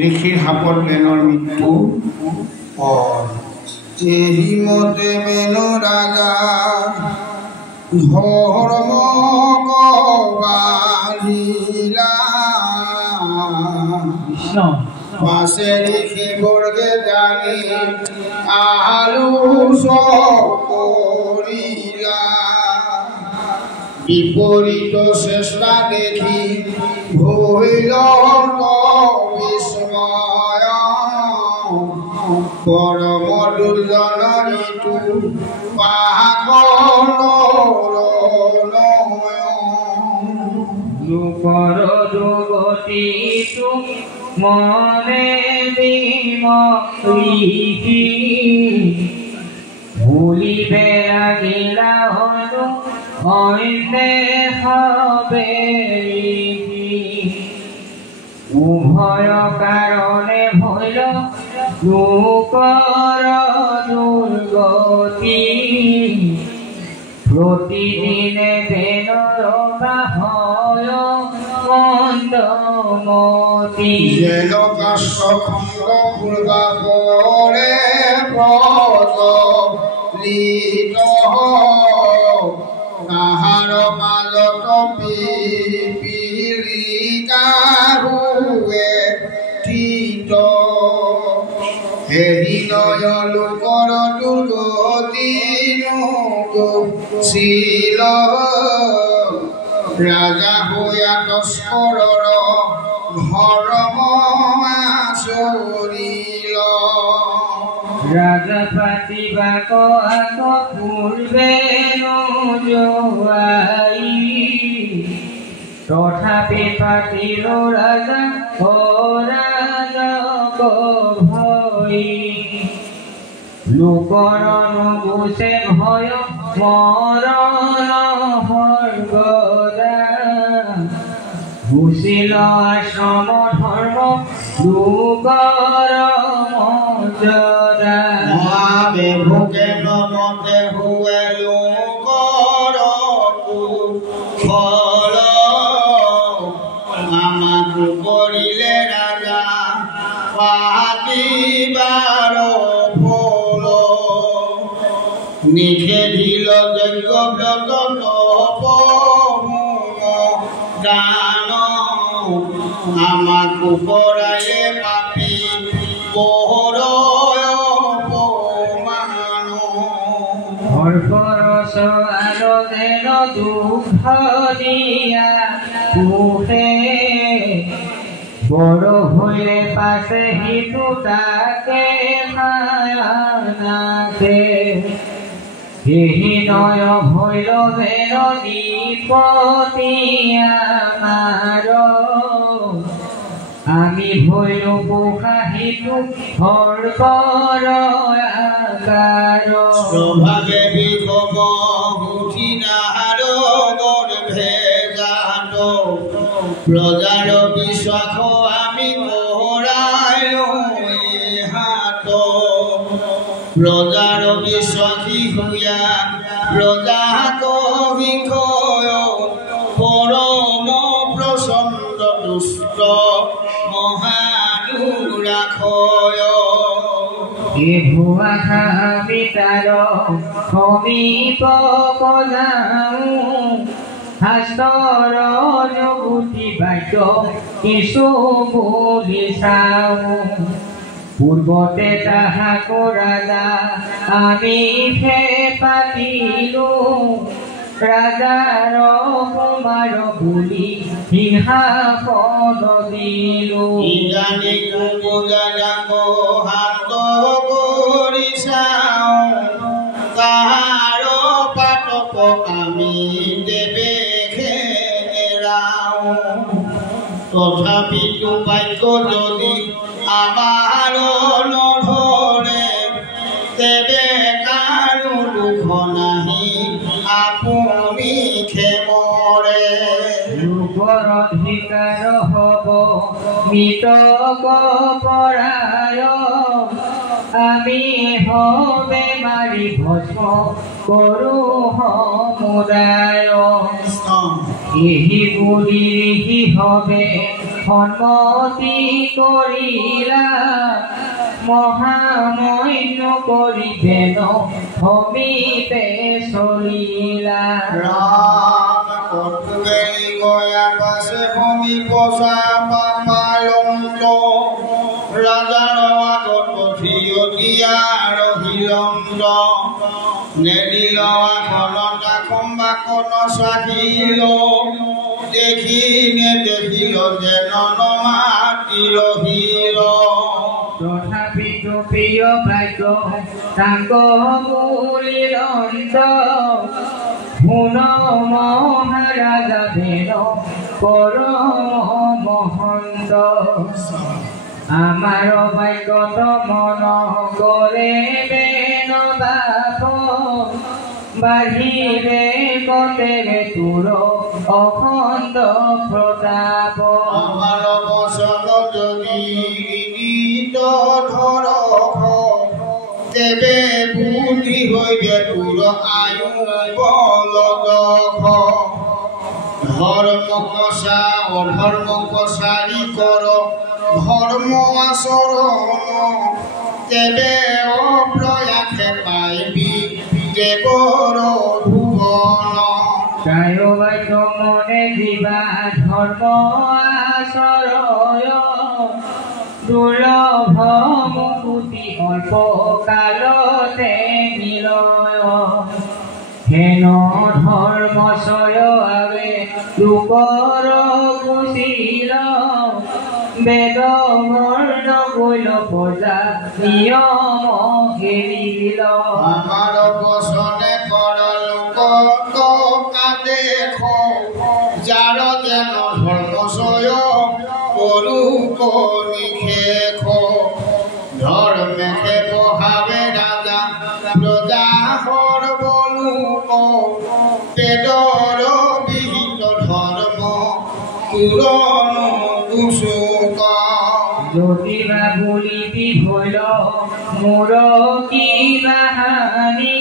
ঋষিৰ হাপত বেনৰ মৃত্যু এহি মতে বেন ৰাজা ধৰ্ম বাঢ়িলা পাছে ঋষি বৰ্গে জানি কৰিলা বিপৰীত চেষ্টা দেখি ভৈল বিস্ময় পৰম দুৰ্জন ঋতু লোকৰ দুগতিটো মনে ঋষি ভুলিবে লাগিলা হলো অন্যে হবে উভয় কাৰণে ভইল লোকৰ দুৰ্গতি প্ৰতিদিনে বেনৰ হয় মন্দমতি যেন কাশ্যখণ্ড পূৰ্বাপৰে প্ৰচলিত তাহাৰ মাজত পিপীলিকা হুৱে থিত হেৰি নয় লোকৰ দুৰ্গতি ছিল ৰাজা হোৱা তস্কৰৰ ধৰ্ম আচৰিল ৰাজা পাতিবাক আক পূৰ্বে নোযোৱাই তথাপি পাতিল ৰাজা ও ৰাজক ভয় লোকৰ নুগুচে ভয় মৰণ সৰ্বদা গুচিল আশ্ৰম ধৰ্ম লোকৰ মৰ্যাদা মহাদেৱকে নমতে হুৱে লোকৰ কুশল আমাক কৰিলে ৰাজা পাতিবাৰ ফল নিষেধিল যজ্ঞ ব্ৰত দান আমাক পৰায়ে পাপি পহৰ সৰ্বৰস আৰধেন দুগ্ধ দিয়া পুহে বড় হইলে পাছে হিতু তাকে নাকে এহি নয় হইল বেন নিপতি আমার আমি ভৈল পোষা হিতু সৰ্বৰ আকাৰ স্বভাৱে বিষম উঠি নাহাৰ গৰ্ভে জাত প্ৰজাৰ বিশ্বাস আমি পহৰাই হাত প্ৰজাৰ বিশ্বাসী হুয়া প্ৰজাক বিষয় পৰম প্ৰচণ্ড দুষ্ট মহাদুৰাক্ষয় ভুৱা বিতাৰ সমীপ পলাওঁ শাস্ত্ৰৰ যুগুতি বাক্য কিছু বুলি চাওঁ পূৰ্বতে তাহাক ৰাজা আমি পাতিলো ৰাজাৰ কুমাৰ বুলি সিংহাসন দিলো ইজানি কুমুজাক হাত কৰি চাওঁ তাহাৰ পাতক আমি দেৱে ঘেৰাওঁ তথাপিতো বাক্য যদি আমাৰ নধৰে তেবে কাৰো দুখ নাহি আপুনি ক্ষেমৰে লোকৰ অধিকাৰ হব মৃতক পৰায় আমি হবে মাৰি ভস্ম কৰো সমুদায় এহি বুলি ঋষি হবে সন্মতি কৰিলা মহামৈন্য কৰিবেন সমীপে চলিলা ৰাম কটুবেলি গয়া পাছে সমীপ চাপালন্ত ৰাজাৰ আগত থিয় দিয়া ৰহিলন্ত নেদিল আসনত কম্বাকন চাহিল দেখি নেদেখিল যেন নমাতি ৰহিল তথাপিতো প্ৰিয় ভাগ্য তাক মূলিলন্ত শুন মহাৰাজা ধেন পৰম মহন্ত আমাৰ ভাগ্যত মন কৰে বেন বাপ বাঢ়িৰে কতেৰে তোৰ অখণ্ড প্ৰতাপ আমাৰ বচন যদি গীত ধৰ তেবে বুদ্ধি হইবে তোৰ আয়ু বলদ ধৰ্ম কষা অধৰ্ম কছাৰী কৰ ধৰ্ম আচৰণ তেবে অপ্ৰয়াসে পাইবি দেৱৰ ভুৱন কায় বাক্য মনে দিবা ধৰ্ম আচৰয় দুৰ্লভ মুকুতি অল্প কালতে নিলয় হেন ধৰ্মচয় আগে লোকৰ কুশীল বেদ বৰ্ণ গৈল প্ৰজা নিয়ম এৰিল আমাৰ বচনে কৰ লোক দেখ যাৰ যেন ধৰ্মচয় কৰো নিশেষ ধৰ্মেশে বহাবে ৰাজা প্ৰজা সৰ্বলোক পেদৰ বিহিত ধৰ্ম পুৰনো কুচুক যদিবা বুলিবি ভৈল মোৰ কিবা হানি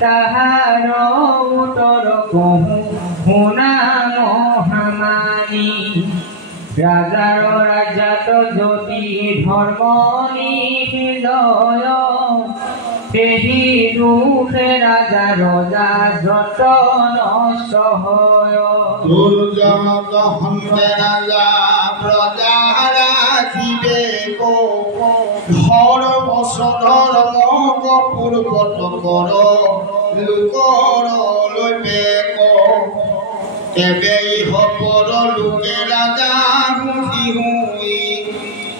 তাহাৰ উত্তৰ কহো শুনা মহামানী ৰাজাৰ ৰাজ্যত যদি ধৰ্ম নিহিলয় পেহি দুখে ৰাজা ৰজা যত নষ্ট হয় দুৰ্জনত হন্তে ৰাজা প্ৰজা ৰাখিবে ধৰ বছ ধৰ্ম পূৰ্বত কৰ লোকৰ লৈবে তেবে ইহপৰ লোকে ৰাজা সুখী হৈ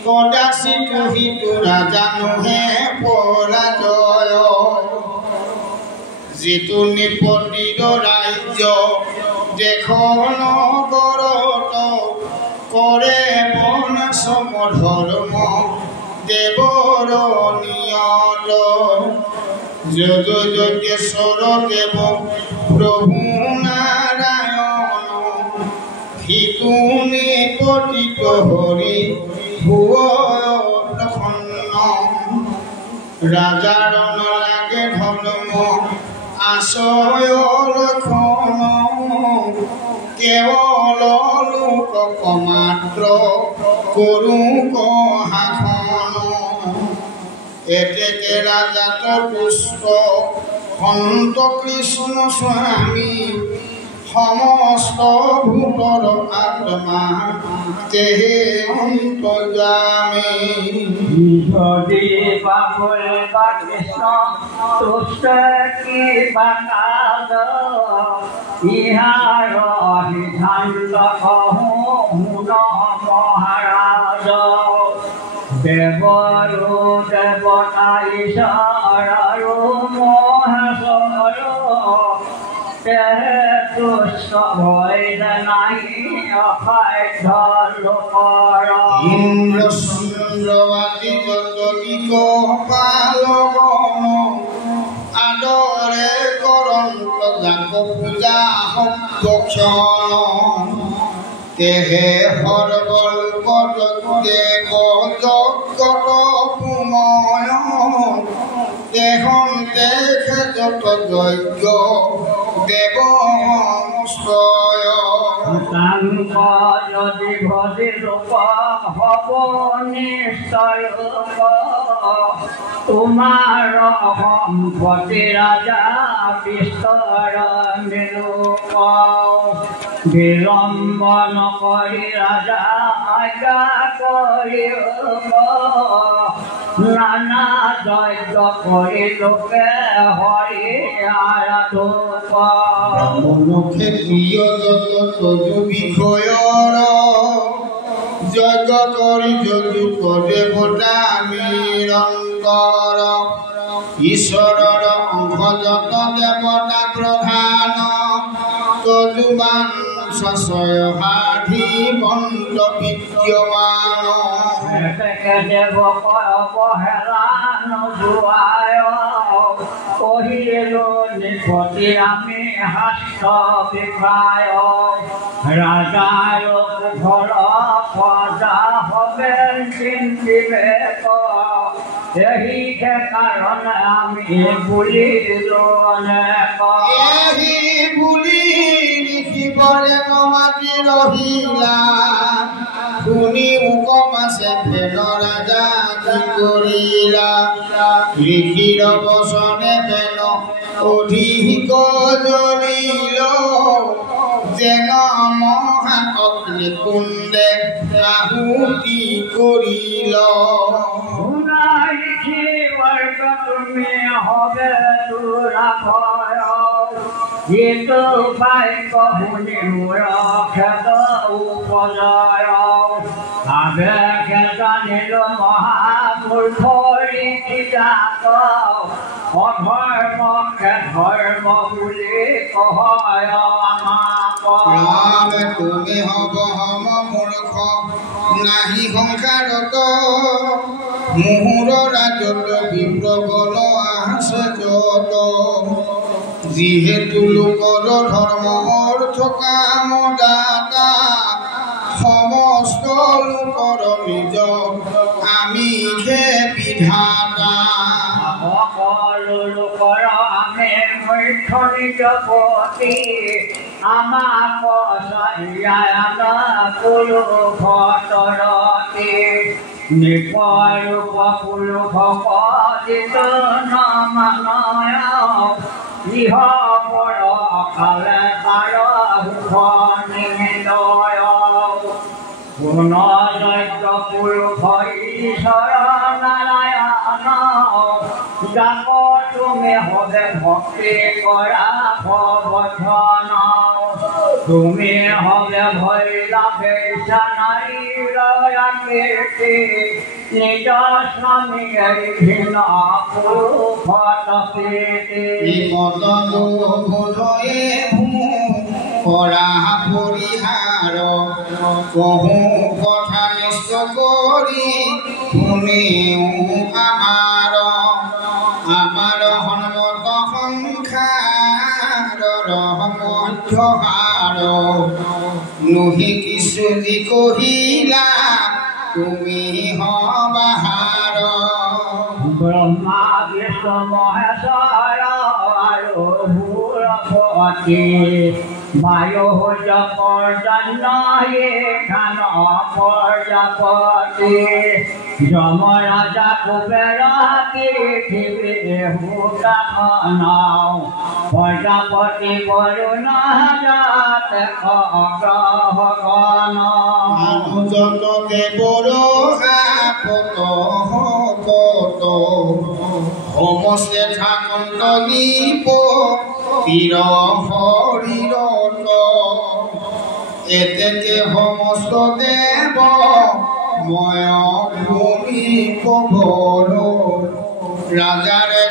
কদাচিত সিটো ৰাজা নহে পৰাজয় যিটো নিপতিত ৰাজ্য দেখন কৰত কৰে বন সম ধৰ্ম দেৱৰ নিয়ত যজ যজ্ঞেশ্বৰ দেৱ প্ৰভু নাৰায়ণ সিটো নিপতিত হৰি ভুৱ প্ৰসন্ন ৰাজাৰ নালাগে ধৰ্ম আশ্ৰয় লক্ষণ কেৱল লোকক মাত্ৰ কৰো শাসন এতেকে ৰাজাত পুষ্ট সন্ত কৃষ্ণ স্বামী সমস্ত ভূতৰ আত্মা তেহে অন্তৰ্যামী যদি পাবলে বা কৃষ্ণ তুষ্ট কৃপা কাল ইহাৰ সিদ্ধান্ত কহো শুন মহাৰাজ দেৱৰো দেৱতা ঈশ্বৰ আৰু মহেশ্বৰ তুষ্ট ভয় নাই অসাধ্য লোকৰ ইন্দ্ৰ চন্দ্ৰবাদী যতী গোপালগণ আদৰে কৰন্ত যাক পূজা সক্ষণ তেহে সৰ্বলোক দেৱ জগত পুময় তেখন তেখে যত যজ্ঞ দেৱ সমস্তয় তাংক যদি ভজি লোক হব নিশ্চয় তোমাৰ সম্পত্তি ৰাজা বিস্তৰ মিলোক বিলম্ব নকৰি ৰাজা আজ্ঞা কৰি নানা যজ্ঞ কৰি লোকে হৰি আৰাধক ক্ষেত্ৰীয় যত বিষয়ৰ যজ্ঞ কৰি যজুক দেৱতা নিৰন্তৰ ঈশ্বৰৰ অংশ যত দেৱতা প্ৰধান তজুবান সচয় সাধি বন্ত বিদ্যমান দেৱক অৱহেলা নোযোৱায় কহিলো নিপতি আমি হাস্য বিষায় ৰাজাৰ ঘৰ সজা হবে চিন্তিবে এই কাৰণে আমি বুলিলো এই বুলি লিখিবলে মাতি ৰহিলা শুনি উকমাছে ফেৰ ৰাজা কি কৰিলা লিখিৰ বচনে ফেন অধিক জ্বলিল যেন মহা অগ্নি কুণ্ডে আহুতি কৰিল তুমি হবে দুৰাভয় যিটো পাই কহুনি মোৰ খেদ উপজয় আবেগে জানিল মহামূৰ্খ লিখিজাত অধৰ্মকে ধৰ্ম বুলি কয় আমাক তুমি হব হম মূৰ্খ নাহি সংসাৰত মোহৰ ৰাজত বিপ্ৰবল আছে যত যিহেতু লোকৰ ধৰ্ম অৰ্থ কাম দাতা সমস্ত লোকৰ নিজ আমি হে বিধাতা সকলো লোকৰ আমি মুখ্য নিজপতি আমাক কোনো ভটৰতি নিপৰূপ পুৰুষ যিত নমানয় ইহ পৰ কালে তাৰ সুখ নিলয় পুন যজ্ঞ পুৰুষ ঈশ্বৰ নাৰায়ণ যাক তুমি হবে ভক্তি কৰা ভজন তুমি হবে ভৈলা বেশানাইৰ কীৰ্তি নিজ স্বামী ভিন্ন পুৰুষত প্ৰীতি বোধয়ে কৰা পৰিহাৰ কহো কথা নিশ্চয় কৰি শুনেও আমাৰ সন্মত সংসাৰৰ মধ্যহাৰ নহি কিছু যি কহিলা তুমি হবাহাৰ ব্ৰহ্মা বিষ্ণু মহেশ্বৰ আৰু ভূৰপতি বায়ু পৰ্জন্য খান প্ৰজাপতি যমৰাজা কুবেৰ পৃথিৱী ভূতাখন প্ৰজাপতি বৰুণ জাত গ্ৰহগণ যত দেৱৰ পত সমস্তে থাকন্ত নিপ তীৰ শৰীৰত এতেকে সমস্ত দেৱ ময় ভূমি কবৰ ৰাজাৰে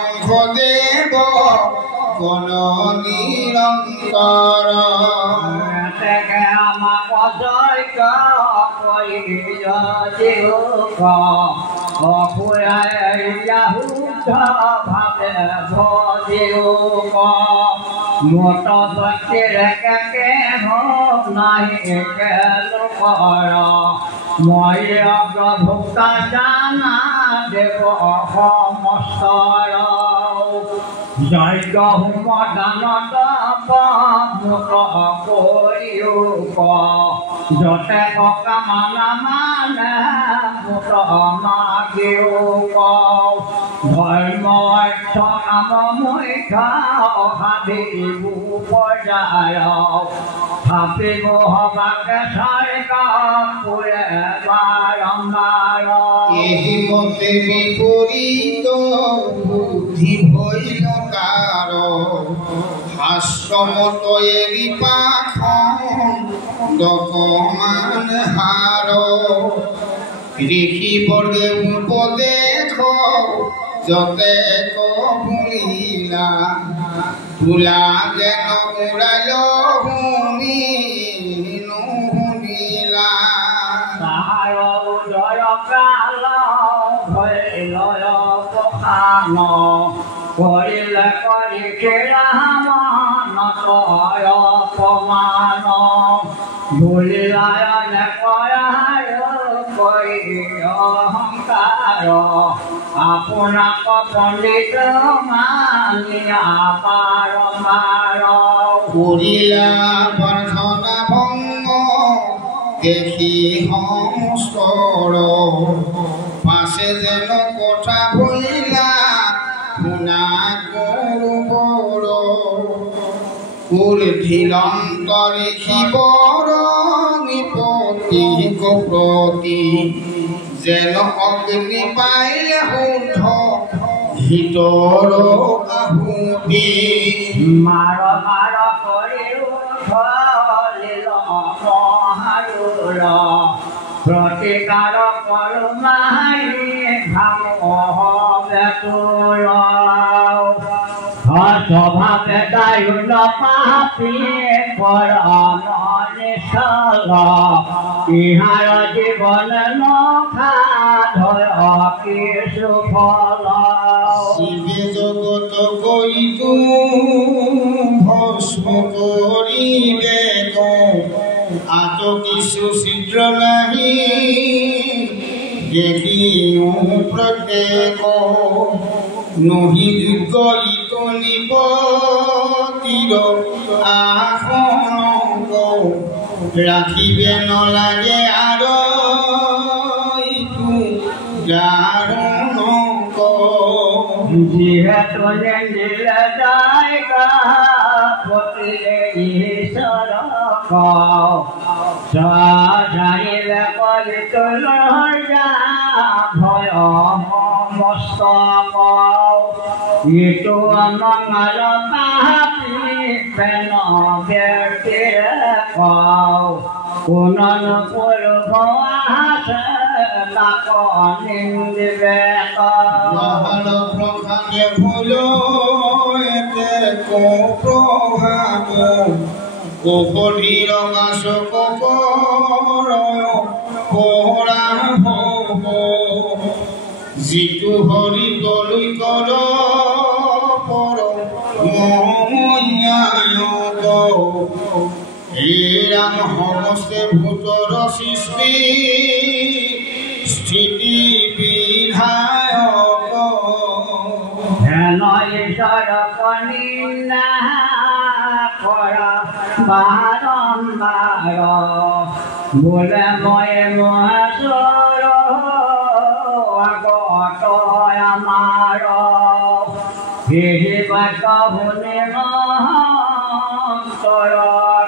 অংশ দেৱ গণ নিৰন্তৰ আমাক যজ্ঞ কৰি শুদ্ধ ভাৱে ভজিওক মত ব্যক্তিৰ একে হওক নাহি লোকৰ মই অগ্ৰভোক্তা জানা দেৱ সমস্তৰ যজ্ঞ হোম দান তপ মুত কৰিও যতে কামনা মানে মুত মাগিও ধৰ্ম অৰ্থ কাম মুখ্য সাধিবু পৰ্যায় ভাবিব হবাকে স্বৰ্গ পুৰে বাৰম্বাৰ এই মতে বিপৰীত বুদ্ধি হইল কাৰ শাস্ত্ৰমত এৰি পাখন দকমান হাৰ ঋষি বৰ্গে উপদেশ যতে কবুলিলা তোলা যেন উৰাল ভূমি নুশুনিলা তাহাৰ উদয় কাল ভৈলয় পখান কৰিলে কৰি খেলামান তয় অপমান ভুলিলায়নে কয়াৰ কৰি অহংকাৰ আপোনাক পণ্ডিত মানিয়া বাৰম্বাৰ কৰিলা প্ৰাৰ্থনা ভংগ দেখি সংস্কৰ পাছে যেন কথা ভৈলা শুনা গৌৰৱৰ উৰ্ধিলন্ত ঋষিবৰ নিপতি প্ৰতি যেন অগ্নি পাইলে শুদ্ধ হিতৰ আহুতি মাৰ মাৰ কৰিও ধলিল মহাৰুৰ প্ৰতিকাৰ কৰো মাৰি ভামে তোৰ স্বভাৱে দায়ুল পাপী পৰম নিশ্চল ইহাৰ জীৱন নখাধয় কিছু ফল শিৱে জগত কৈতো ভস্ম কৰিলে আত কিছু ছিদ্ৰ নাহি দেখিও প্ৰত্যেক নহি যোগ্য ইটো নিপতিৰ আসন ৰাখিবে নলাগে আৰু ইটো দাৰুণ যিহেতু নিলে জায়গা পতিলে ঈশ্বৰ জানিলে কৰি তোলৰ যা ভয় মস্তক ইটো অমঙ্গল পাপী পেন ব্যক্তিৰে কোননো পূৰ্ব আছে তাক নিন্দিবে নহল প্ৰখানে ভুল এতে প্ৰভাৱ কৌশলীৰ মাছ পহৰা হব যিটো হৰি তলৈ কৰ পৰ মহায়ক হে ৰাম সমস্তে ভূতৰ সৃষ্টি স্থিতি বিধায়ক হেন ঈশ্বৰ কনিনা কৰা বাৰম্বাৰ বোলে মই মহাচৰ আগত আমাৰ সেই বাক্য শুনি মহন্তৰ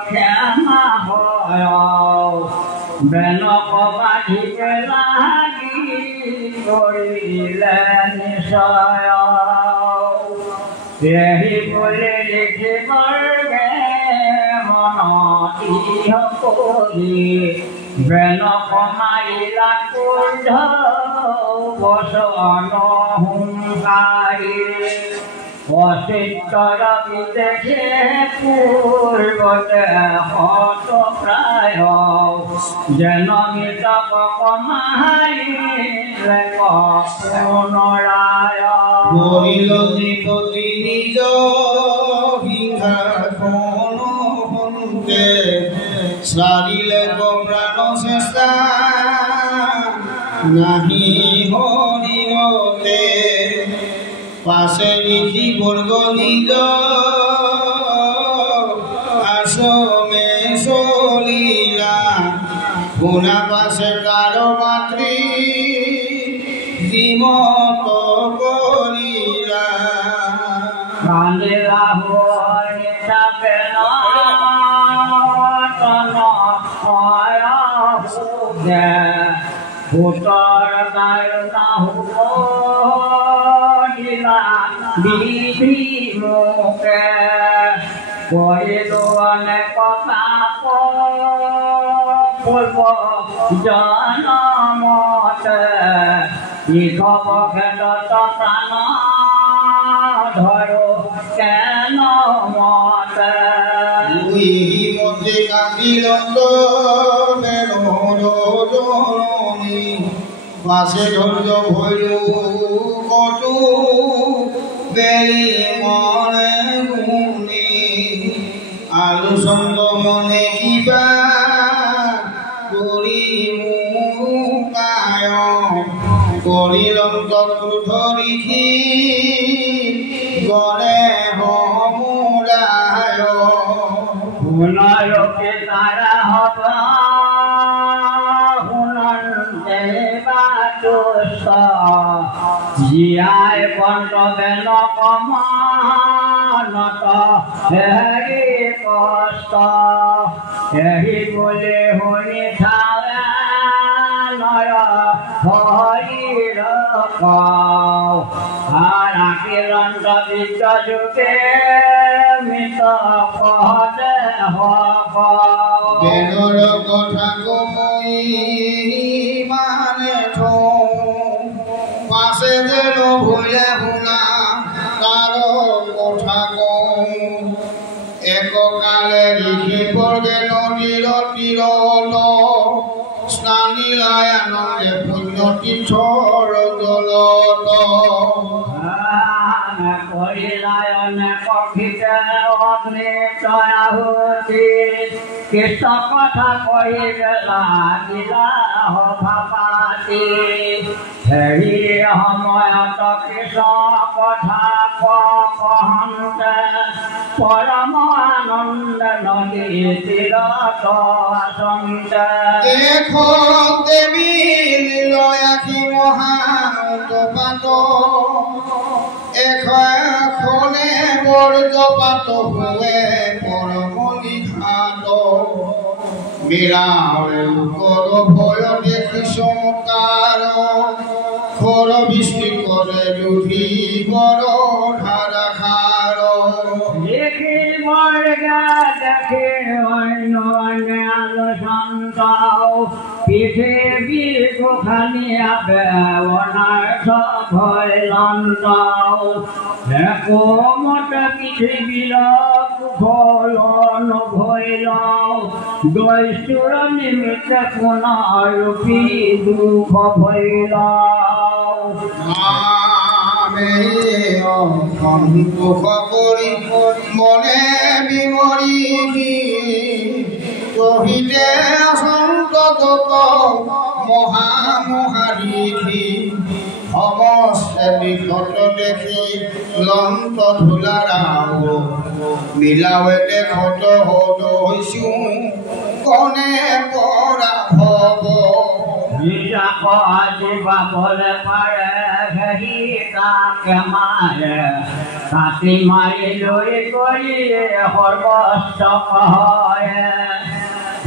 ক্ষমা হয় বেনক বাঢ়িব লাগি কৰিলে নিশ্চয় সেই বুলি লিখিবৰ্গে মনত ইহ কৰি বেনক মাৰিলা কুণ্ড বচন হুংকাৰী অচিত্তৰ বিদেশে পূৰ্বতে হত প্ৰায় যেন মৃতক মাৰিলে পুনৰায় মৰিল নৃপতি নিজ সিংহাসন হন্তে সাৰিলে প্ৰাণ চেষ্টা নাহি হৰিহতে পাশে লিখি বর্গ নিজ আসমে চলিলা শুনা পাশে কারো মাতৃ জীমত করিলা কান্দিলা হইতা পেন তন হয় হুগে ভূতর দায়না হুলা বিধি মুখে কইল অনেক কথা পূর্ব জনমতে ইঘব খেলত প্রাণ ধরো কেন মতে মধ্যে কান্দিল জননী পাশে ধৈর্য ভৈল কটু বেরি মনে গুণী আলু সঙ্গ মনে কিবা করি মুকায় করিলম তৎক্রোধ ঋষি গড়ে হমুরায় পুনরকে তারা হব হুনন দেবাতুষ জিয়ায় বন্ধ বেল কমানত হেৰি কষ্ট হেৰি বলে শুনি থাৱে নয় হৰিৰ কওঁ আকিৰন্ত বিদ্য যুগে মিত পদে হব বেদৰ কথা কমই মানে থওঁ পাছে যে নভৈলে শুনা তাৰ কথা কওঁ এককালে ঋষি বৰ্গে নদীৰ তীৰত স্নানিলাই আনন্দে পুণ্য তীৰ্থৰ জলত কৃষ্ণ কথা কহিবে লাগিলা সভাপাতি হেৰি সময়ত কৃষ্ণ কথা কহন্তে পৰম আনন্দ নদী তীৰত আচন্তে দেৱী লীলয়াসী মহাউৎপাত এখনে বৰ্জপাত হুৱে পৰমলি ঘাট মিলাৱে লোকৰ ভয় দেখি চমৎকাৰ খৰ বৃষ্টি কৰে দুধি বৰ ধাৰাসাৰ দেখি বৰ্গা দেখি অন্য আলোচন্ত পৃথিৱী গোখানি অনাৰ্থ ভয়লন্ত কোমত পৃথিৱীৰ কুফলন ভৈল দৈষ্ঠুৰ নিমিত্ত পুনৰূপী দুখ ভৈল সন্তোষ কৰি মনে বিমৰি কহিতে আচন্ত যত মহামহাৰিধি সমস্তে দিশত দেখি লন্ত ধূলাৰাও মিলাৱে দেখত হৈছো কনে পৰা ভৱ বাবলে পাৰে হেৰি তাকে মাৰে কাটি মাৰি লৈ কৰি সৰ্বস্ব হয়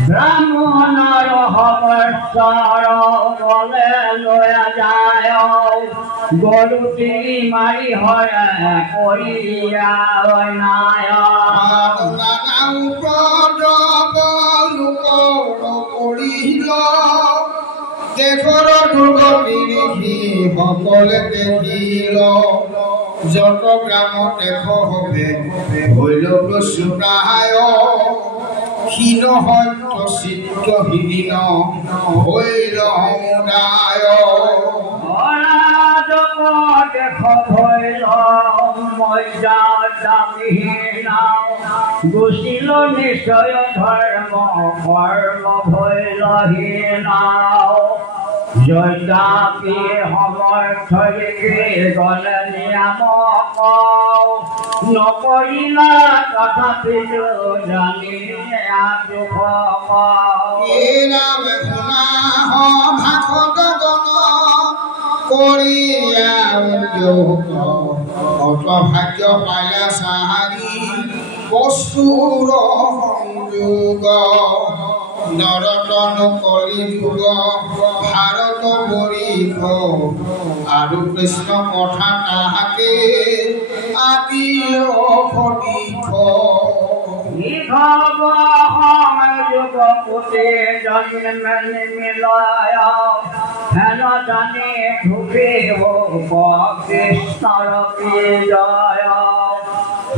ব্ৰাহ্মণৰ সৰ্বস্বৰ গলে লৈ যায় গৰু তিৰি মাৰি হৰে কৰিয়া অন্যায় দেশৰ দুৰ্গতি দেখি সকলে দেখিল যত গ্ৰামত দেশ হবে হইল প্ৰচুৰায় ক্ষীণ সত্য চিত্তহীন হইল সমুদায় দেশ ভৈল মৰ্যাদাবিহীন গুচিল নিশ্চয় ধৰ্ম কৰ্ম ভৈলহীন জয়তাপি সমৰ্থৰিকে গলে নিয়ামক নকৰিলা তথাপিতো জানি দুখ এই নাম শুনা ভাষত গণ কৰিয়া অৰ্থভাগ্য পাইলা চাহাৰি বস্তুৰ সংযোগ নৰতন কলি যুগ ভাৰত বৰিষ আৰু কৃষ্ণ কথা তাহাকে আদি সদিশ নিঘব সংযোগ পুতে জন্ম নিমিলয় হেন জানি ধুপিব কৃষ্ণৰ বিজয়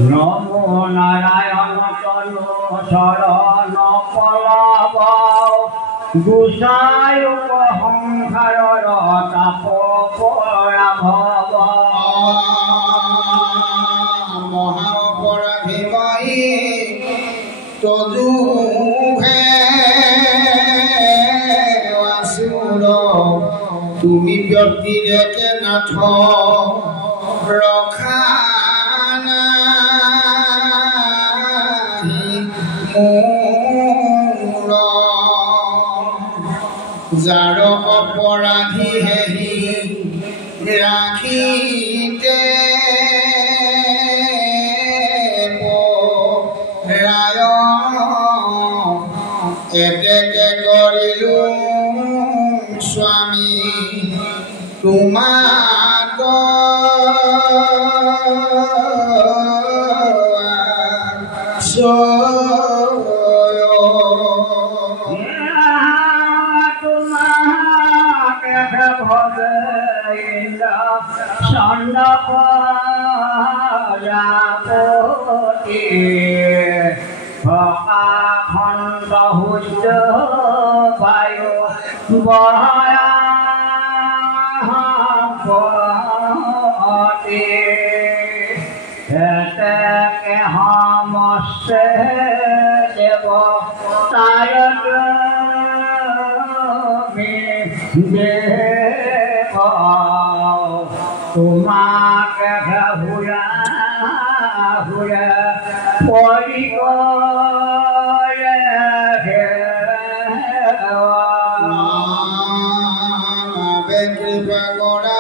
নমো নাৰায়ণ তনু শৰণ পলৱ গোসাই সংসাৰৰ তাপ পৰাভৱ মহাপৰাধী মই তজুহে আসুৰ তুমি ব্যক্তিৰে নাথ ৰখা যাৰ অপৰাধী হেহি ৰাখিতে ৰায় এতেকে কৰিলো স্বামী তোমাক চন্দ্ৰপতি খণ্ড সূৰ্য বায়ু বয়াপতি এতেকে সমস্তে দেৱ তায়ক তোমাকে হুৰা হুৰা পৰি কৃপা কৰা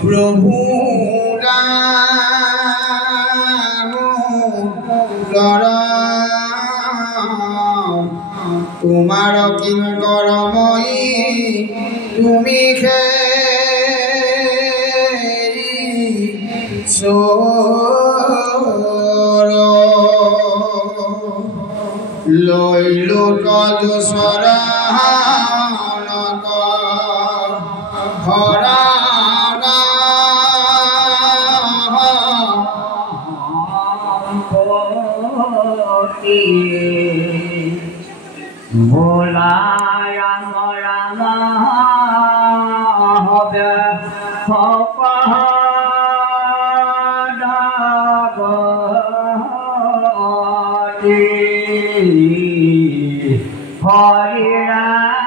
প্ৰভু তোমাৰ কিংকৰ মই তুমি লৈলো তজুচৰা হৰা ভোলায় ৰাম হবে হৰি ৰাম